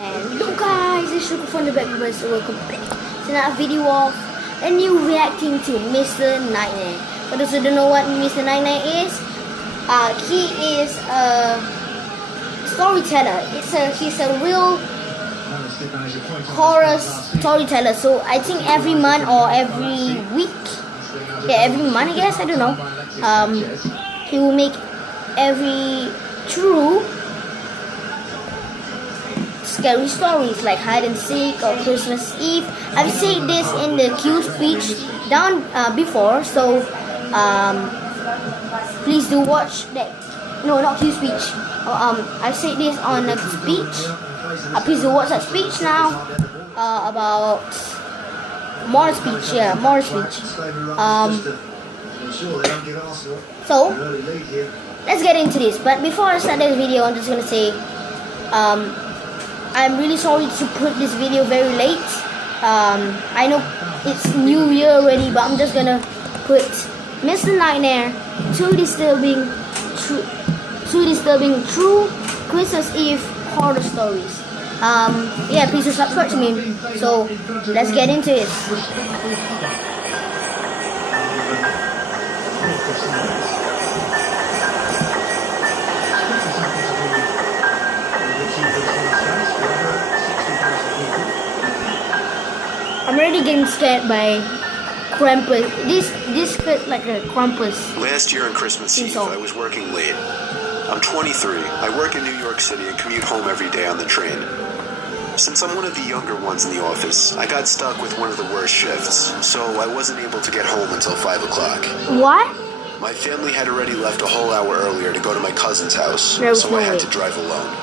Hello guys, it's Sugar from the back of us. Welcome back to another video of a new reacting to Mr. Nightmare. For those who don't know what Mr. Nightmare is, he is a storyteller. He's a real horror storyteller. So I think every month or every week, every month I guess, I don't know. He will make every true scary stories like hide and seek or Christmas Eve. I've said this in the Q speech down before, so please do watch that. No, not Q speech. I've said this on a speech. Please do watch that speech now about more speech. Yeah, more speech. So let's get into this. But before I start this video, I'm just gonna say I'm really sorry to put this video very late. I know it's New Year already, but I'm just gonna put Mr. Nightmare, Too Disturbing True Christmas Eve Horror Stories. Yeah, please subscribe to me. So let's get into it. I'm already getting scared by Krampus. This felt like a Krampus. Last year on Christmas Eve, I was working late. I'm 23. I work in New York City and commute home every day on the train. Since I'm one of the younger ones in the office, I got stuck with one of the worst shifts, so I wasn't able to get home until 5 o'clock. What? My family had already left a whole hour earlier to go to my cousin's house, so I had to drive alone.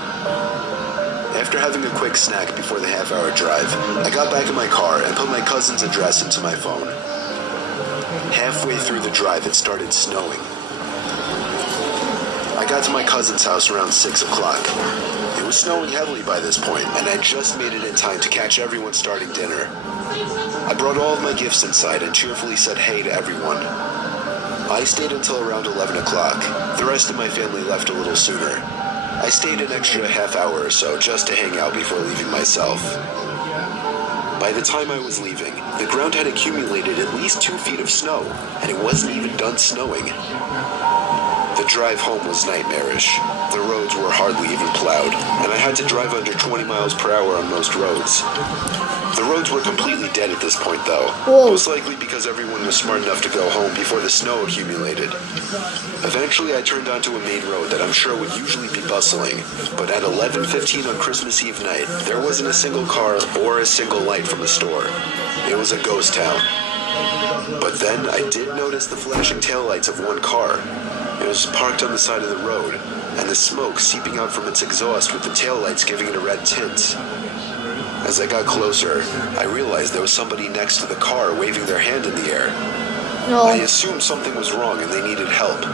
After having a quick snack before the half-hour drive, I got back in my car and put my cousin's address into my phone. Halfway through the drive, it started snowing. I got to my cousin's house around 6 o'clock. It was snowing heavily by this point, and I just made it in time to catch everyone starting dinner. I brought all of my gifts inside and cheerfully said hey to everyone. I stayed until around 11 o'clock. The rest of my family left a little sooner. I stayed an extra half hour or so just to hang out before leaving myself. By the time I was leaving, the ground had accumulated at least 2 feet of snow, and it wasn't even done snowing. The drive home was nightmarish. The roads were hardly even plowed, and I had to drive under 20 miles per hour on most roads. The roads were completely dead at this point, though. Whoa. Most likely because everyone was smart enough to go home before the snow accumulated. Eventually, I turned onto a main road that I'm sure would usually be bustling, but at 11:15 on Christmas Eve night, there wasn't a single car or a single light from the store. It was a ghost town. But then, I did notice the flashing taillights of one car. It was parked on the side of the road, and the smoke seeping out from its exhaust with the taillights giving it a red tint. As I got closer, I realized there was somebody next to the car waving their hand in the air. No. I assumed something was wrong and they needed help.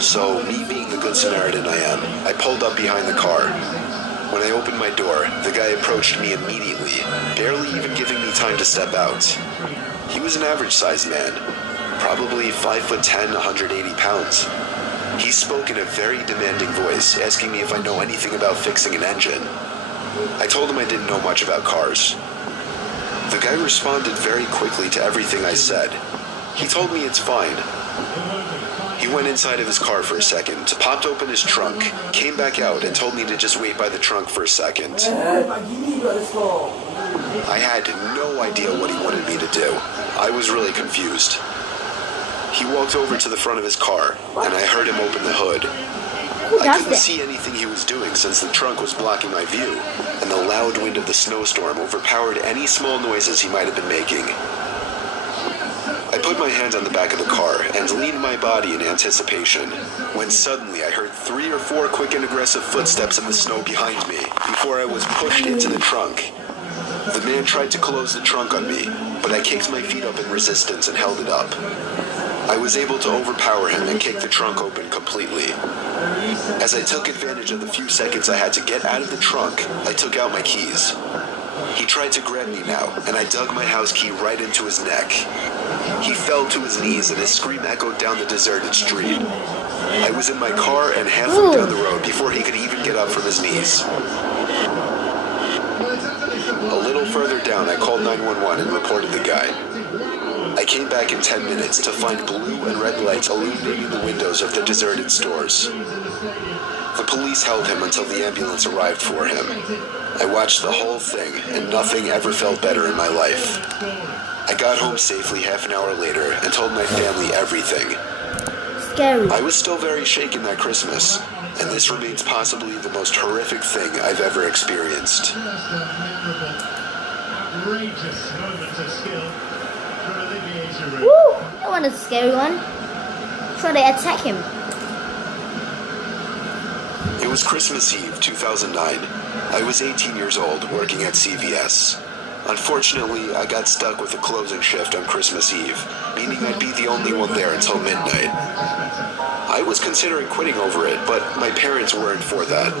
So, me being the good Samaritan I am, I pulled up behind the car. When I opened my door, the guy approached me immediately, barely even giving me time to step out. He was an average-sized man, probably 5'10", 180 pounds. He spoke in a very demanding voice, asking me if I know anything about fixing an engine. I told him I didn't know much about cars. The guy responded very quickly to everything I said. He told me it's fine. He went inside of his car for a second, popped open his trunk, came back out, and told me to just wait by the trunk for a second. I had no idea what he wanted me to do. I was really confused. He walked over to the front of his car, and I heard him open the hood. I couldn't see anything he was doing since the trunk was blocking my view, and the loud wind of the snowstorm overpowered any small noises he might have been making. I put my hand on the back of the car and leaned my body in anticipation, when suddenly I heard 3 or 4 quick and aggressive footsteps in the snow behind me before I was pushed into the trunk. The man tried to close the trunk on me, but I kicked my feet up in resistance and held it up. I was able to overpower him and kick the trunk open completely. As I took advantage of the few seconds I had to get out of the trunk, I took out my keys. He tried to grab me now, and I dug my house key right into his neck. He fell to his knees and his scream echoed down the deserted street. I was in my car and halfway down the road before he could even get up from his knees. town, I called 911 and reported the guy. I came back in 10 minutes to find blue and red lights illuminating the windows of the deserted stores. The police held him until the ambulance arrived for him. I watched the whole thing, and nothing ever felt better in my life. I got home safely half an hour later and told my family everything. Scary. I was still very shaken that Christmas, and this remains possibly the most horrific thing I've ever experienced. Woo! That one is a scary one. So they attack him. It was Christmas Eve, 2009. I was 18 years old, working at CVS. Unfortunately, I got stuck with a closing shift on Christmas Eve, meaning I'd be the only one there until midnight. I was considering quitting over it, but my parents weren't for that.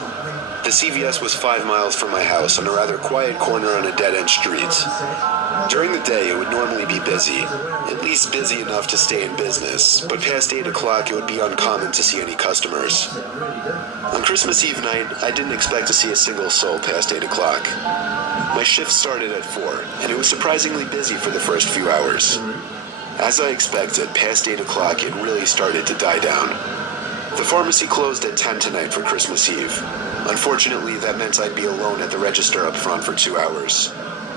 The CVS was 5 miles from my house on a rather quiet corner on a dead-end street. During the day, it would normally be busy, at least busy enough to stay in business, but past 8 o'clock it would be uncommon to see any customers. On Christmas Eve night, I didn't expect to see a single soul past 8 o'clock. My shift started at 4, and it was surprisingly busy for the first few hours. As I expected, past 8 o'clock it really started to die down. The pharmacy closed at 10 tonight for Christmas Eve. Unfortunately, that meant I'd be alone at the register up front for 2 hours.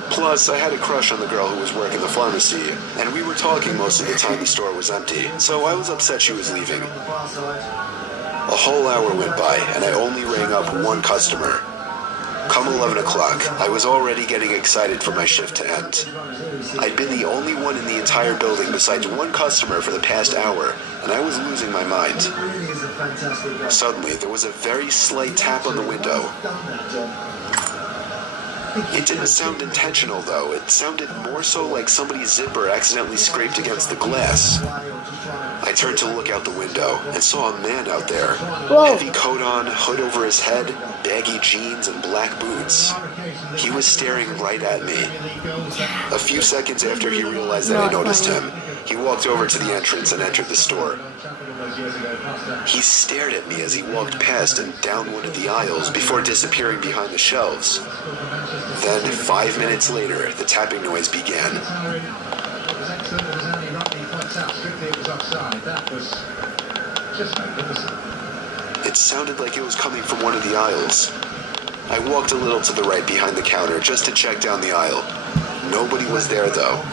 Plus, I had a crush on the girl who was working the pharmacy, and we were talking most of the time the store was empty, so I was upset she was leaving. A whole hour went by, and I only rang up one customer. Come 11 o'clock, I was already getting excited for my shift to end. I'd been the only one in the entire building besides one customer for the past hour, and I was losing my mind. Suddenly, there was a very slight tap on the window. It didn't sound intentional, though. It sounded more so like somebody's zipper accidentally scraped against the glass. I turned to look out the window and saw a man out there. Whoa. Heavy coat on, hood over his head, baggy jeans, and black boots. He was staring right at me. A few seconds after he realized that I noticed him, he walked over to the entrance and entered the store. He stared at me as he walked past and down one of the aisles before disappearing behind the shelves. Then, 5 minutes later, the tapping noise began. It sounded like it was coming from one of the aisles. I walked a little to the right behind the counter just to check down the aisle. Nobody was there, though.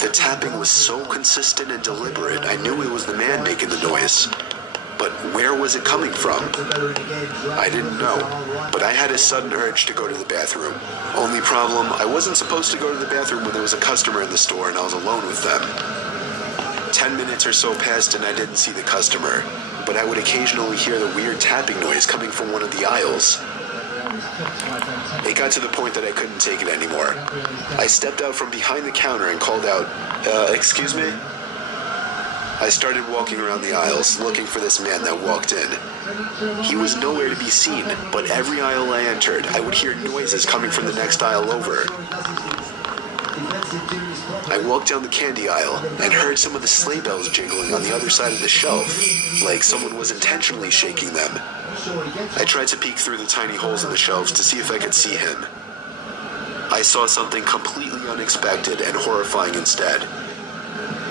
The tapping was so consistent and deliberate, I knew it was the man making the noise. But where was it coming from? I didn't know, but I had a sudden urge to go to the bathroom. Only problem, I wasn't supposed to go to the bathroom when there was a customer in the store and I was alone with them. 10 minutes or so passed and I didn't see the customer, but I would occasionally hear the weird tapping noise coming from one of the aisles. It got to the point that I couldn't take it anymore. I stepped out from behind the counter and called out, excuse me? I started walking around the aisles, looking for this man that walked in. He was nowhere to be seen, but every aisle I entered, I would hear noises coming from the next aisle over. I walked down the candy aisle and heard some of the sleigh bells jingling on the other side of the shelf, like someone was intentionally shaking them. I tried to peek through the tiny holes in the shelves to see if I could see him. I saw something completely unexpected and horrifying instead.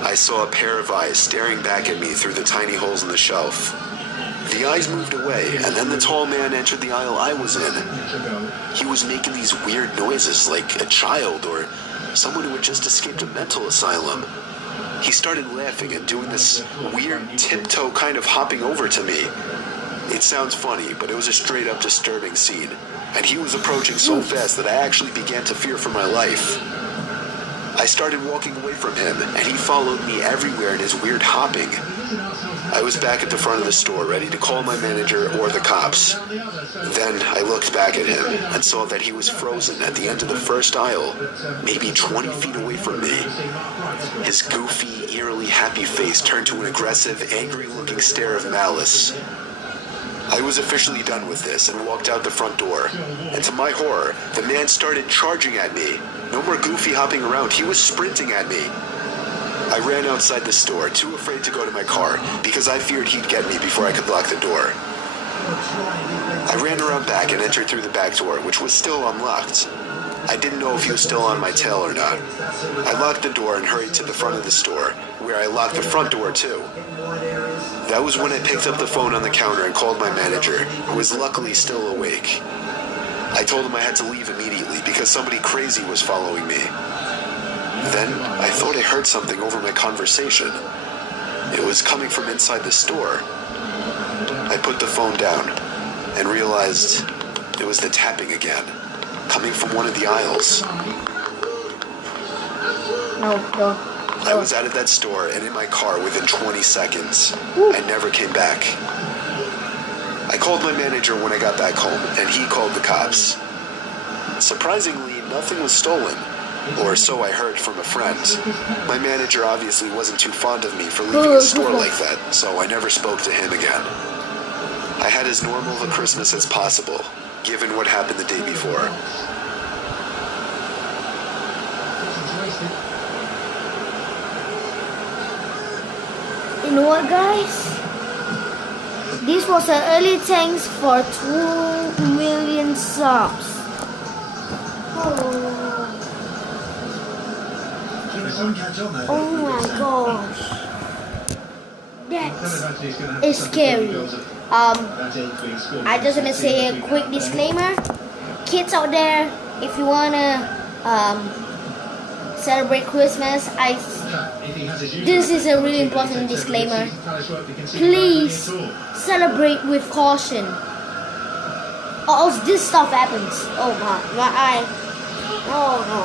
I saw a pair of eyes staring back at me through the tiny holes in the shelf. The eyes moved away, and then the tall man entered the aisle I was in. He was making these weird noises like a child or someone who had just escaped a mental asylum. He started laughing and doing this weird tiptoe kind of hopping over to me. It sounds funny, but it was a straight-up disturbing scene, and he was approaching so fast that I actually began to fear for my life. I started walking away from him, and he followed me everywhere in his weird hopping. I was back at the front of the store, ready to call my manager or the cops. Then I looked back at him and saw that he was frozen at the end of the first aisle, maybe 20 feet away from me. His goofy, eerily happy face turned to an aggressive, angry-looking stare of malice. I was officially done with this and walked out the front door, and to my horror, the man started charging at me. No more goofy hopping around, he was sprinting at me. I ran outside the store, too afraid to go to my car, because I feared he'd get me before I could lock the door. I ran around back and entered through the back door, which was still unlocked. I didn't know if he was still on my tail or not. I locked the door and hurried to the front of the store, where I locked the front door too. That was when I picked up the phone on the counter and called my manager, who was luckily still awake. I told him I had to leave immediately because somebody crazy was following me. Then I thought I heard something over my conversation. It was coming from inside the store. I put the phone down and realized it was the tapping again, coming from one of the aisles. No. I was out of that store and in my car within 20 seconds. Ooh. I never came back. I called my manager when I got back home, and he called the cops. Surprisingly, nothing was stolen, or so I heard from a friend. My manager obviously wasn't too fond of me for leaving his store like that, so I never spoke to him again. I had as normal a Christmas as possible, given what happened the day before. You know what, guys? This was an early thanks for 2 million subs. Oh my gosh. That is scary. I just want to say a quick disclaimer. Kids out there, if you want to celebrate Christmas, this is a really important disclaimer. Please celebrate with caution, or else this stuff happens. Oh my eye. Oh no.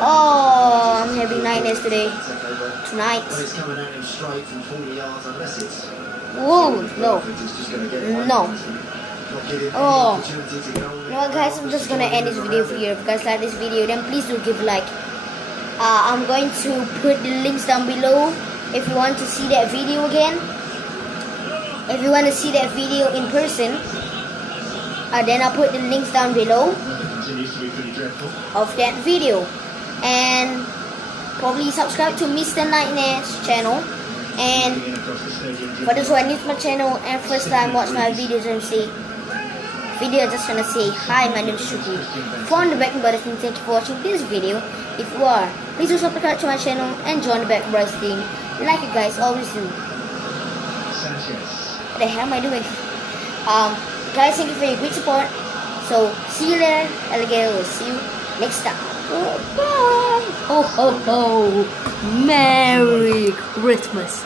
Oh, I'm having nightmares today. Tonight. Whoa, no. Oh, you know what, guys, I'm just gonna end this video here. If you guys like this video, then please do give a like. I'm going to put the links down below if you want to see that video again. If you want to see that video in person, then I'll put the links down below of that video. And probably subscribe to Mr. Nightmare's channel. And for those who are new to my channel and first time watch my videos and see video, I just want to say hi, my name is Shuki. From the Back Brothers team, thank you for watching this video. If you are, please do subscribe to my channel and join the Back Brothers team like you guys always do. What the hell am I doing? Guys, thank you for your great support. So see you later, alligator. We'll see you next time. Bye. Ho ho ho. Merry Christmas.